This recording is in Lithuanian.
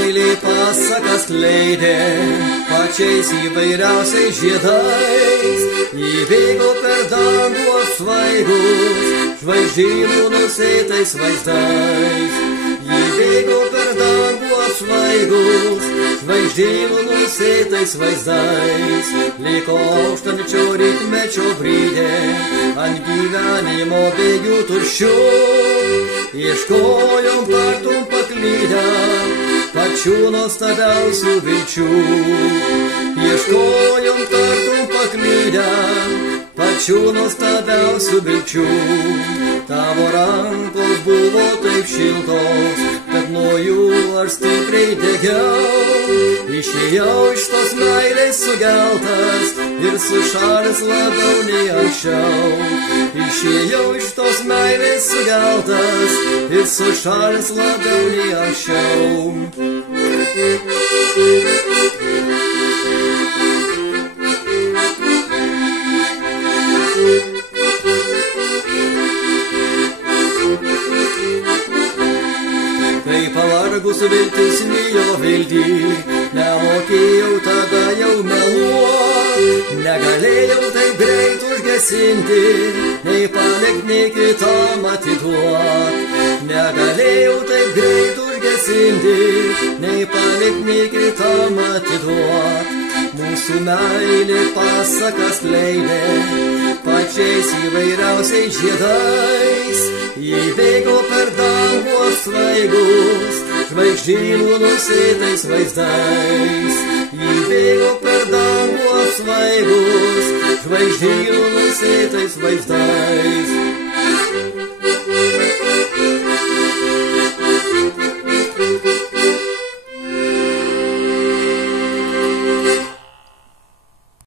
meilė pasakas leidė, pačiais įvairiausiais žiedais, įbėgo per dangų apsvaigus, žvaigždynų nusėtais vaizdais. Įbėgo per dangų apsvaigus, žvaigždynų nusėtais vaizdais. Liko aukštančio rytmečio brydė, ant gyvenimo bėgių tuščių. Ieškojom tartum paklydę pačių nuostabiausių vilčių. Ieškojom tartum paklydę pačių nuostabiausių vilčių. Tavo rankos buvo taip šiltos, kad nuo jų aš stipriai degiau. Išėjau iš tos meilės sugeltas ir sušalęs labiau nei anksčiau. Išėjau iš tos meilės sugeltas ir sušalęs labiau nei anksčiau. Kai pavargus viltis vijo viltį, nemokėjau tada jau meluot. Negalėjau taip greit užgesinti, nei palikt, nei kitam atiduot. Negalėjau taip greit užgesinti, nei palikt, nei kitam atiduot. Mūsų meilė pasakas leidė, pačiais įvairiausiais žiedais. Įbėgo per dangų apsvaigus, žvaigždynų nusėtais vaizdais. Įbėgo per dangų apsvaigus, žvaigždynų nusėtais vaizdais.